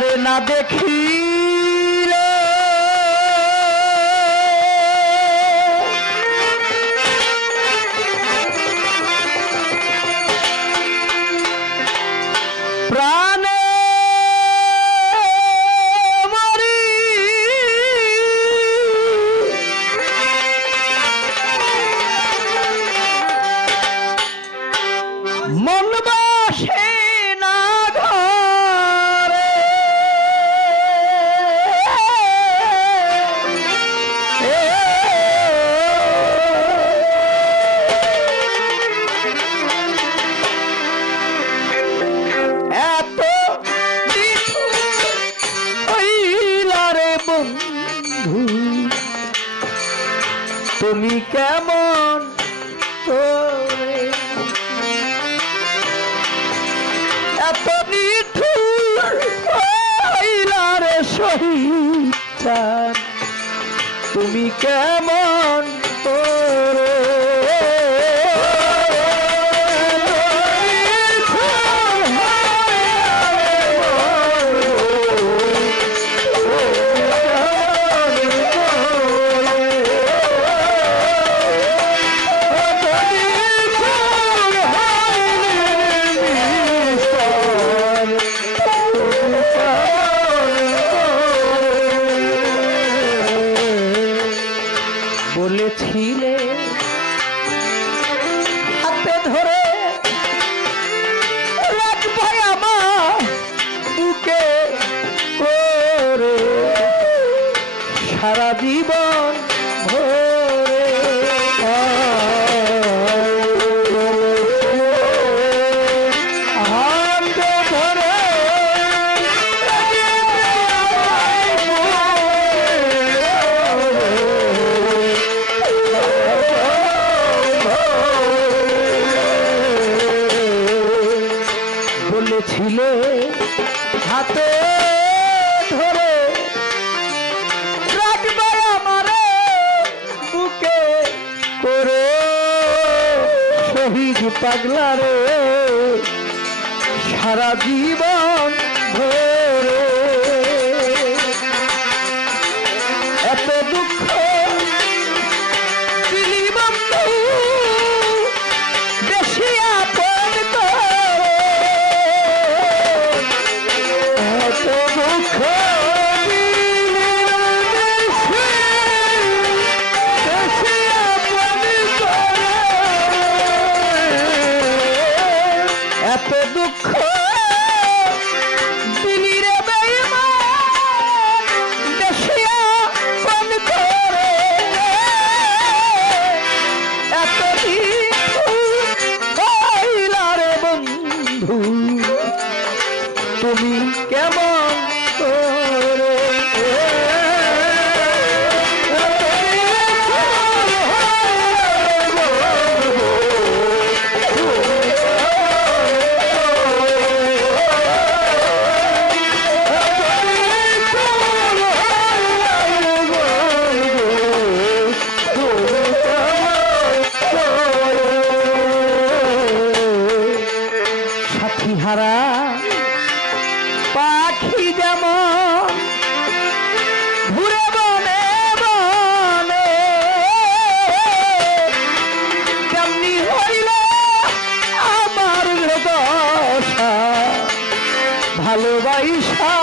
तारे ना देखी। তুমি কেমন এত নিঠুর রে শহীদ তুমি কেমন 习惯。পাগলা রে। সারা জীবন ভরে। এত দুঃখ সাথী হারা পাখি যেমন ঘুরে বনে বনে তেমনি হইল আমার দশা ভালোবাসা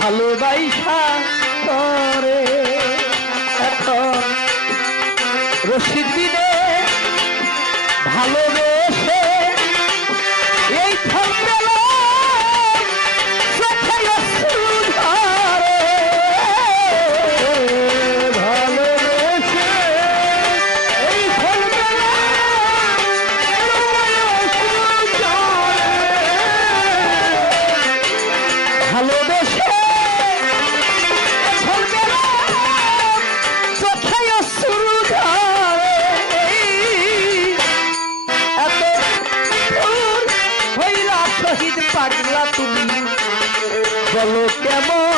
ভালোবাসা করে এখন। রশিদ দিনে ভালোবেসে এই ফর্মেলা বলো কেমন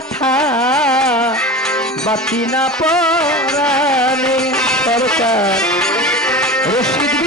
কথা বাতি না পরানে সরকার। রশিদ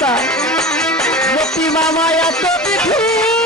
মাতা মতি মামা এত বিধি